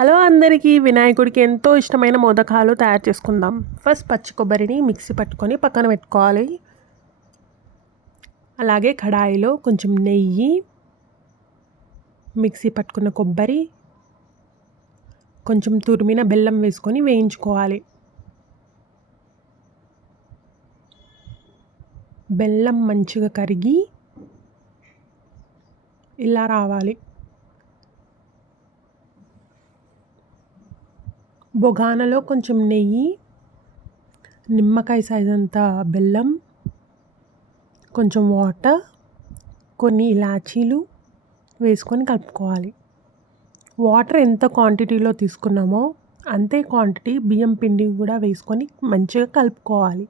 Hello అందరికీ వినాయకుడికి ఎంతో ఇష్టమైన మోదకాలు తయారు చేసుకుందాం. ఫస్ట్ పచ్చి కొబ్బరిని మిక్సీ పట్టుకొని పక్కన పెట్టుకోవాలి. అలాగే కడాయిలో కొంచెం నెయ్యి మిక్సీ పట్టుకున్న కొబ్బరి కొంచెం తురిమిన బెల్లం వేసుకొని వేయించుకోవాలి. బెల్లం మంచిగా కరిగి ఇలా రావాలి. బొగానలో కొంచెం నెయ్యి నిమ్మకాయ సైజ్ అంత బెల్లం కొంచెం వాటర్ కొన్ని ఇలాచీలు వేసుకొని కలుపుకోవాలి. వాటర్ ఎంత క్వాంటిటీలో తీసుకున్నామో అంతే క్వాంటిటీ బియ్యం పిండి కూడా వేసుకొని మంచిగా కలుపుకోవాలి.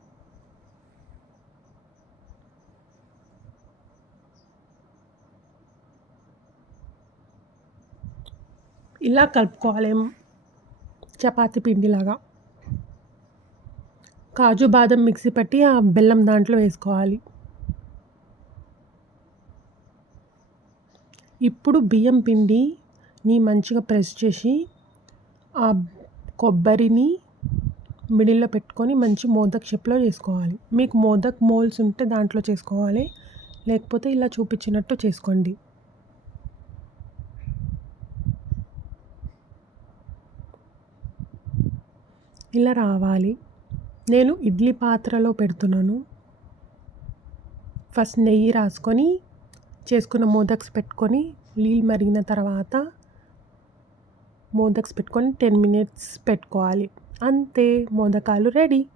ఇలా కలుపుకోవాలి. చపాతి పిండిలాగా. కాజు బాదం మిక్సీ పట్టి ఆ బెల్లం దాంట్లో వేసుకోవాలి. ఇప్పుడు బియ్యం పిండిని మంచిగా ప్రెస్ చేసి ఆ కొబ్బరిని మిడిల్లో పెట్టుకొని మంచి మోదక్ షేప్లో చేసుకోవాలి. మీకు మోదక్ మోల్స్ ఉంటే దాంట్లో చేసుకోవాలి. లేకపోతే ఇలా చూపించినట్టు చేసుకోండి. ఇలా రావాలి. నేను ఇడ్లీ పాత్రలో పెడుతున్నాను. ఫస్ట్ నెయ్యి రాసుకొని చేసుకున్న మోదక్స్ పెట్టుకొని నీళ్ళు మరిగిన తర్వాత మోదక్స్ పెట్టుకొని టెన్ మినిట్స్ పెట్టుకోవాలి. అంతే మోదకాలు రెడీ.